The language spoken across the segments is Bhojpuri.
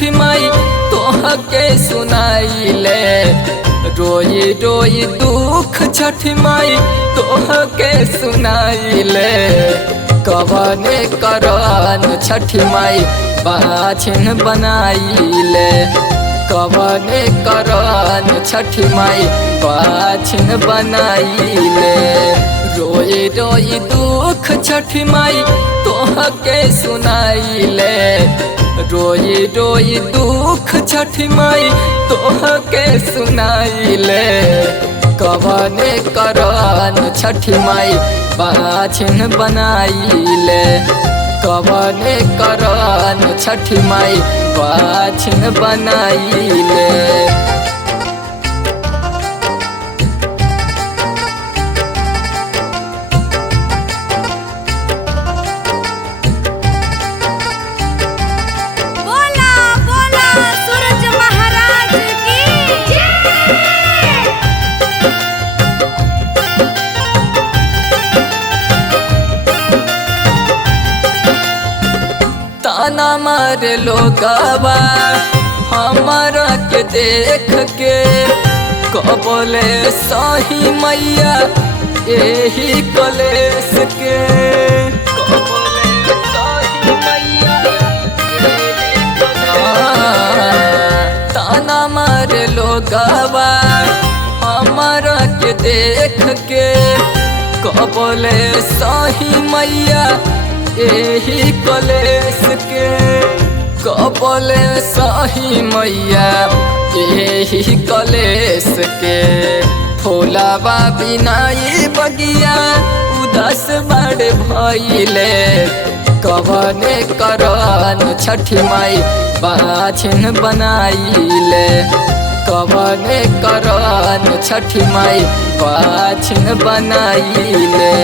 छठी माई तोहके सुनाइले। रोई रोई दुख छठी माई तोहके सुनाइले। कवने करन छठी माई बाछिन बनाइले। कवने करन छठी माई बाछिन बनाइले। रोई रोई दुख छठी माई तोहके सुनाइले। रोई रोई दुख छठी माई तोहके सुनाइले। कवने करन छठी माई बाछिन बनाइले। कवने करन छठी माई बाछिन बनाइले। बोला बोला सूरज महाराज की जय। ताना मारे लोगवा हमारा के देख के। कबोले सही मैया यही कलेस के। कबोले सही मैया यही कलेस। ताना मारे लोगवा हमारा के देख के। कबोले सही मैया यही कलेस के। कबोले सही मैया यही कलेस के। फूलावा बिनाई बगिया उदास बड़ भइले। कवने करन छठी माई बाछिन बनाइले। कवने करन छठी माई बाछिन बनाइले।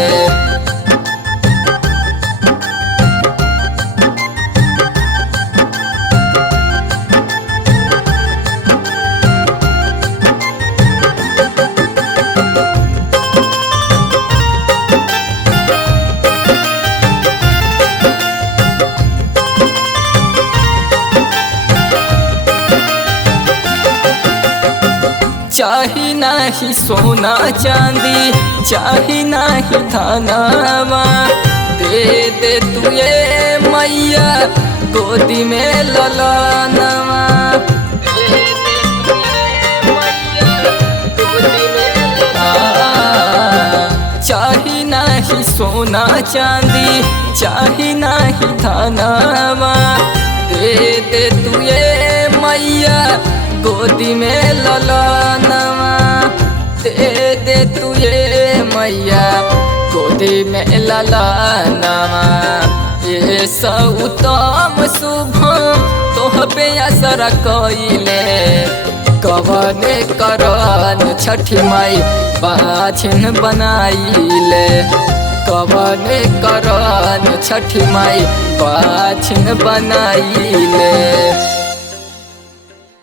चाही नाही सोना चांदी चाही नाही धनवा। दे दे तू ये मैया गोदी में ललनवा। दे दे तू ये मैया गोदी में ललनवा। चाही नाही सोना चांदी चाही नाही धनवा। दे दे तू ये मैया गोदी में ललनवा। दे दे तू ये मैया गोदी में ललनवा। ये सौतम शुभम तोह पे असर कइले। कवने करन छठी माई बाछिन बनाइले। कवने करन छठी माई बाछिन बनाइले।